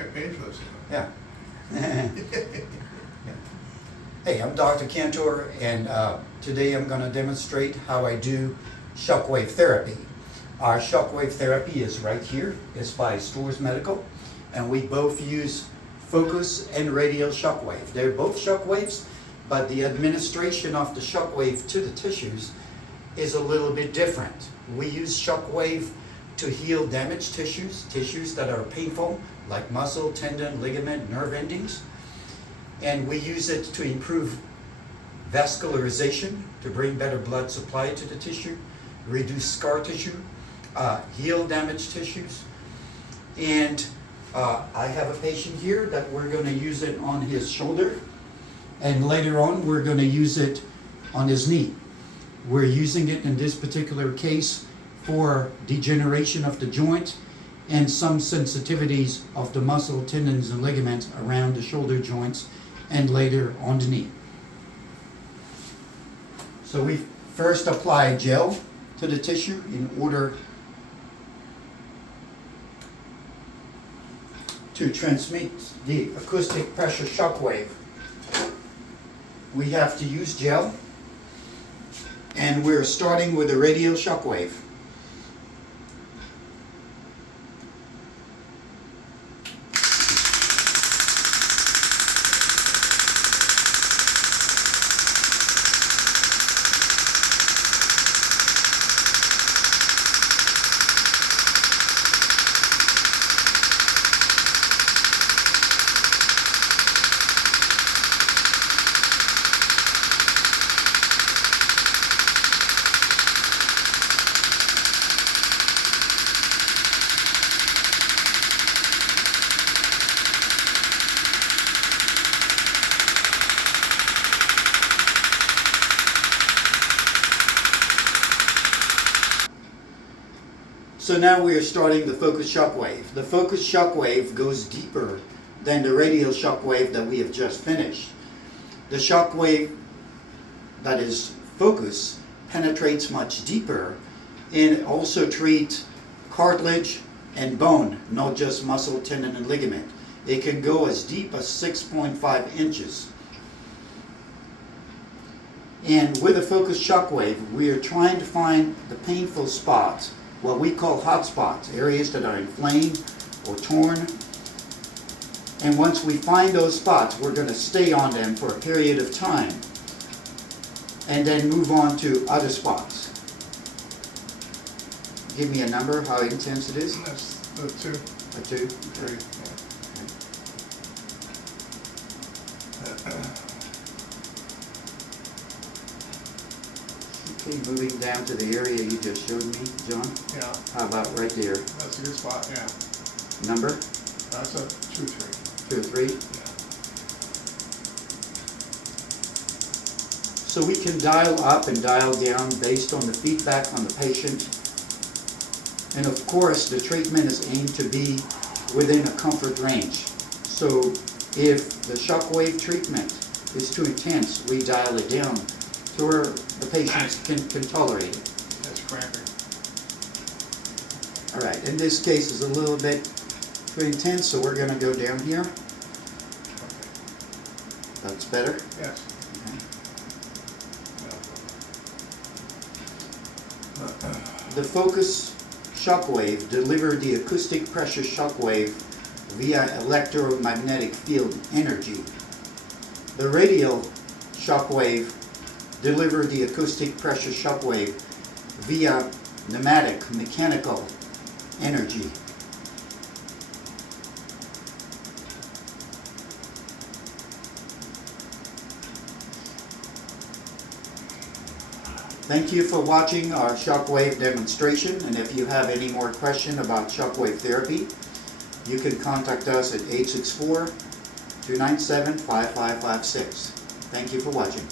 get paid for this. Yeah. Hey, I'm Dr. Cantor, and today I'm going to demonstrate how I do shockwave therapy. Our shockwave therapy is right here. It's by Stores Medical, and we both use focus and radial shockwave. They're both shockwaves, but the administration of the shockwave to the tissues is a little bit different. We use shockwave to heal damaged tissues that are painful, like muscle, tendon, ligament, nerve endings. And we use it to improve vascularization, to bring better blood supply to the tissue, reduce scar tissue, heal damaged tissues. And I have a patient here that we're going to use it on his shoulder, and later on we're going to use it on his knee. We're using it in this particular case for degeneration of the joint and some sensitivities of the muscle, tendons, and ligaments around the shoulder joints, and later on the knee. So we first apply gel to the tissue in order to transmit the acoustic pressure shock wave. We have to use gel, and we're starting with a radial shock wave. So now we are starting the focus shock wave. The focus shock wave goes deeper than the radial shock wave that we have just finished. The shock wave that is focus penetrates much deeper and also treats cartilage and bone, not just muscle, tendon, and ligament. It can go as deep as 6.5 inches. And with a focus shock wave, we are trying to find the painful spots, what we call hot spots, areas that are inflamed or torn. And once we find those spots, we're going to stay on them for a period of time and then move on to other spots. Give me a number, how intense it is. That's the 2. A 2? 3. Okay, moving down to the area you just showed me, John. Yeah. How about right there? That's a good spot, yeah. Number? That's a 2, 3. 2 or 3? Yeah. So we can dial up and dial down based on the feedback on the patient. And of course, the treatment is aimed to be within a comfort range. So if the shockwave treatment is too intense, we dial it down to where the patients can tolerate it. That's cramping. All right, in this case it's a little bit too intense, so we're going to go down here. Okay. That's better. Yes. The focus shockwave delivers the acoustic pressure shockwave via electromagnetic field energy. The radial shockwave delivers the acoustic pressure shockwave via pneumatic mechanical energy. Thank you for watching our shockwave demonstration, and if you have any more questions about shockwave therapy, you can contact us at 864-297-5556. Thank you for watching.